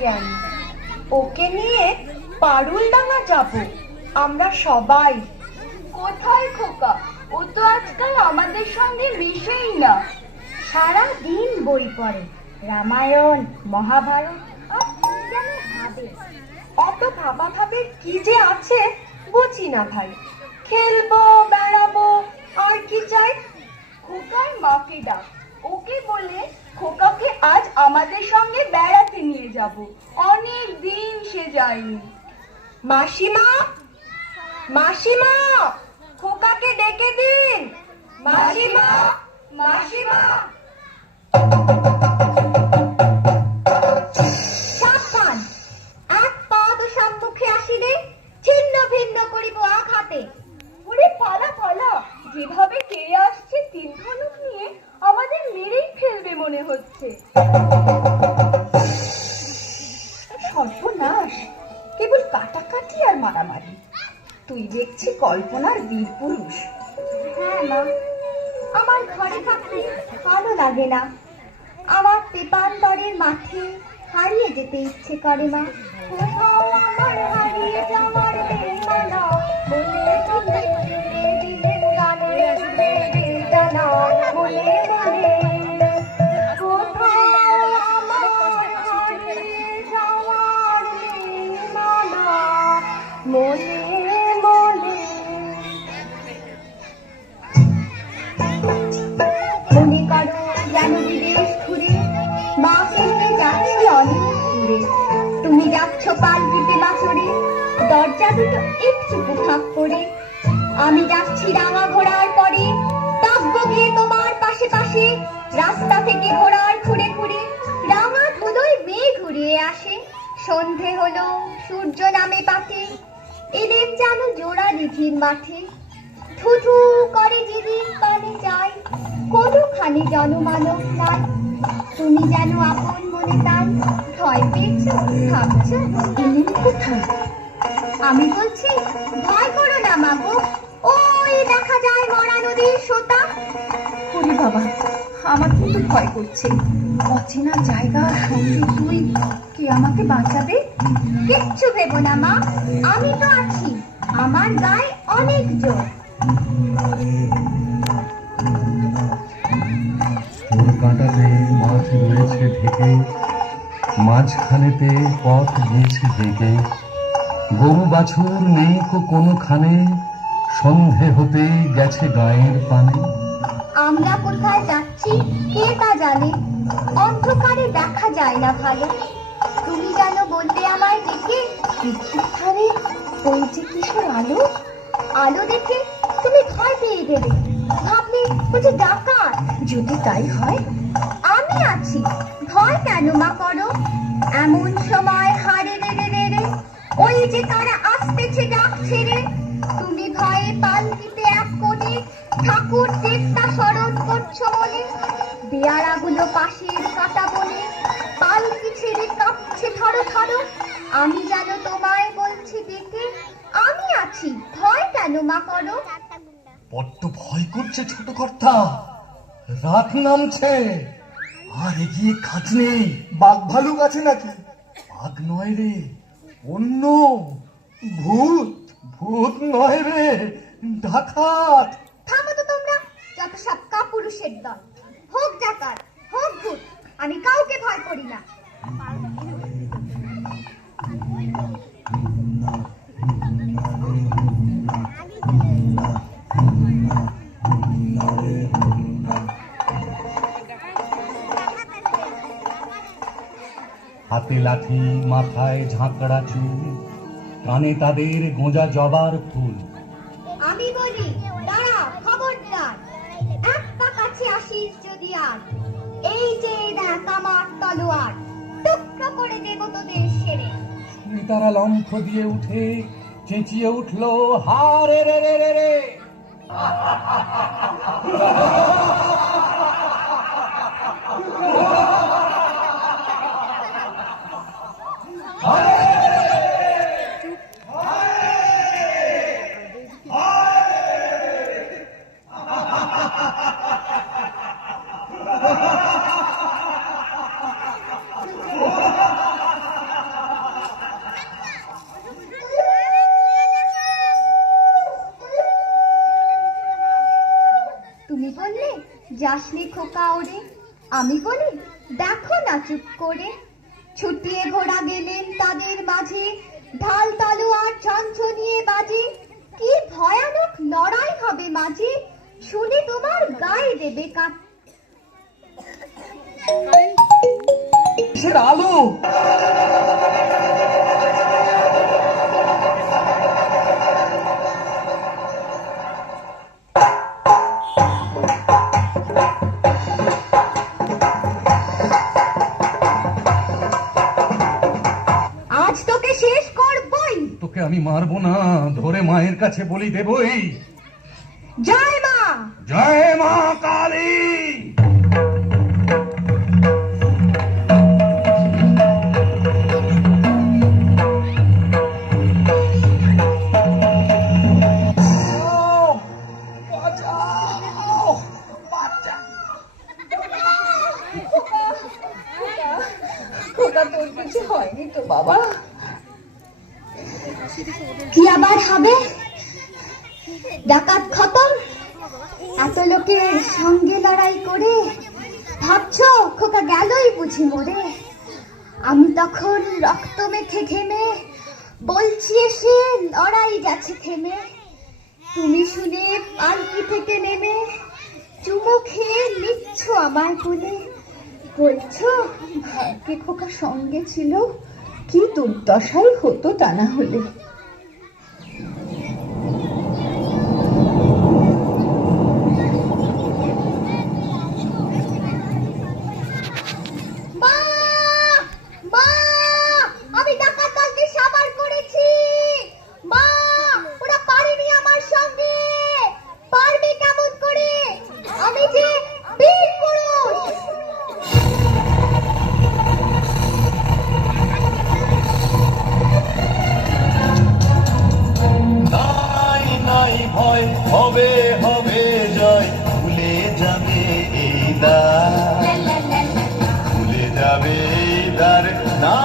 ডেকে আনি। ওকে নিয়ে পারুলডাঙ্গা যাব আমরা সবাই। কোথায় খোকা? ও তো আজকাল আমাদের সঙ্গে মিশেই না। সারা দিন বই পড়ে, রামায়ণ মহাভারত, আর কি যেন ভাবে। অত ভাবা ভাবে কি যে আছে বুঝি না ভাই। খেলবো, বেড়াবো, আর কি চাই? খোকার মাকে ডাক, ওকে বলে খোকাকে আজ আমাদের সঙ্গে বেড়াতে নিয়ে যাব। অনেক দিন সে যায়নি। মাসিমা, মাসিমা, খোকাকে ডেকে দিন। মাসিমা, মাসিমা। সাবধান, এক পদ সম্মুখে আসিলে ছিন্ন ভিন্ন করিব আঘাতে। ওরে পালা পালা, যেভাবে তেড়ে আসছে তীর ধনুক নিয়ে আমাদের মেরেই ফেলবে মনে হচ্ছে। সর্বনাশ, কেবল কাটাকাটি আর মারামারি। তুই দেখছি কল্পনার বীর পুরুষ। হ্যাঁ মা, আমার ঘরে থাকতে ভালো লাগে না। আমার পেপান্তরের মাঠে হারিয়ে যেতে ইচ্ছে করে মা। কোথাও আমার হারিয়ে যাওয়ার বেমানা, মনে মনে দিলে দিলে গানে বেদানা, মনে মনে। কোথাও আমার হারিয়ে যাওয়ার বেমানা, মনে মনে। মনে করো যেন বিদেশ ঘুরে মাকে নিয়ে যাচ্ছি অনেক দূরে। তুমি যাচ্ছ পালকিতে বাছরে, দরজা দুটো একটু ফাঁক করে। আমি যাচ্ছি রাঙা ঘোড়ার পরে, ডাকবো গিয়ে তোমার পাশে পাশে। রাস্তা থেকে ঘোড়ার খুঁড়ে খুঁড়ে রাঙা ধুলোয় মেঘ ঘুরিয়ে আসে। সন্ধে হলো, সূর্য নামে পাতে, এলেন যেন জোড়া দিঘির মাঠে। থু থু করে যেদিন পানে যায়, কোনোখানে জনমানব নাই। তুমি যেন আপন মনে তাই ভয় পেয়েছ, ভাবছ এলেন কোথায়। আমি বলছি ভয় করো না মাগো, ওই দেখা যায় মরা নদীর সোতা। ওরে বাবা, আমার কিন্তু ভয় করছে। অচেনা জায়গা, সঙ্গে তুই, কে আমাকে বাঁচাবে? কিচ্ছু ভেবো না মা, আমি তো আছি। আমার গায়ে অনেক জোর। কাঁটাতে মাছ রয়েছে ঢেকে, মাঝখানেতে পথ গিয়েছে ডেকে। গরু বাছুর নেই কোনোখানে, সন্ধে হতে গেছে গায়ের পানে। আমরা কোথায় যাচ্ছি কে তা জানে, অন্ধকারে দেখা যায় না ভালো। তুমি যেন বললে আমায় দেখে, পৃথিবীর ধারে ওই যে কিশোর আলো। আলো দেখে তুমি ভয় পেয়ে গেলে, ভাবলে বুঝি ডাকাত। যদি তাই হয়, আমি আছি, ভয় কেন মা করো। এমন সময় হারে রে রে রে রে, ওই যে তারা আসতেছে ডাক ছেড়ে। তুমি ভয়ে পালকিতে এক কোণে ঠাকুর দেবতা স্মরণ করছো মনে। পেয়ারাগুলো পাশের কাটা বনে, পালকি ছেড়ে কাঁপছে ধরো ধরো। আমি যেন তোমায় বলছি ডেকে, আমি আছি, ভয় কেন মা করো। বড্ড ভয় করছে ছোট কর্তা, রাত নামছে, আর এগিয়ে কাজ নেই। বাঘ ভালুক আছে নাকি? বাঘ নয় রে, অন্য ভূত। ভূত নয় রে, ডাকাত। থামো তো তোমরা, যত সব কাপুরুষের দল। হোক ডাকাত, হোক ভূত, আমি কাউকে ভয় করি না। হাতে লাঠি, মাথায় ঝাঁকড়া চুল, কানে তাদের গোঁজা জবার ফুল। আমি বলি দাঁড়া, খবরদার, এক পা কাছে আসিস যদি আর। এই যে দেখ আমার তলোয়ার, টুকরো করে দেব তোদের সেরে। তারা লম্ফ দিয়ে উঠে চেঁচিয়ে উঠলো, হারে রে রে রে রে। যাসনি খোকা ওরে, আমি বলি দেখো না চুপ করে। ছুটিয়ে ঘোড়া গেলেন তাদের মাঝে, ঢাল তলোয়ার ঝনঝনিয়ে বাজে। কি ভয়ানক লড়াই হবে মাঝে, শুনে তোমার গায়ে দেবে কাট। কিসের আলো? আজ তোকে শেষ করবই। তোকে আমি মারবো না, ধরে মায়ের কাছে বলি দেবই। জয় মা। জয় মা কালী। খোকা তোর কিছু হয়নি তো বাবা? কি আবার হবে? ডাকাত খতম, এত লোকের সঙ্গে লড়াই করে ভাবছো খোকা গেলই বুঝি মরে। আমি তখন রক্ত মেখে ঘেমে বলছি এসে লড়াই গেছে থেমে। তুমি শুনে পালকি থেকে নেমে চুমো খেয়ে নিচ্ছ আমার কোলে, বলছো ভাগ্যে খোকা সঙ্গে ছিল, কি দুর্দশাই হতো তা না হলে। মা, মা, আমি ডাকাত দলকে সাবার করেছি। মা, ওরা পারেনি আমার সঙ্গে, পারবে কেমন করে? আমি যে বীর পুরুষ। নাই নাই ভয়, হবে হবে জয়, ভুলে যাবে এই দ্বার, ভুলে যাবে এই দ্বার, না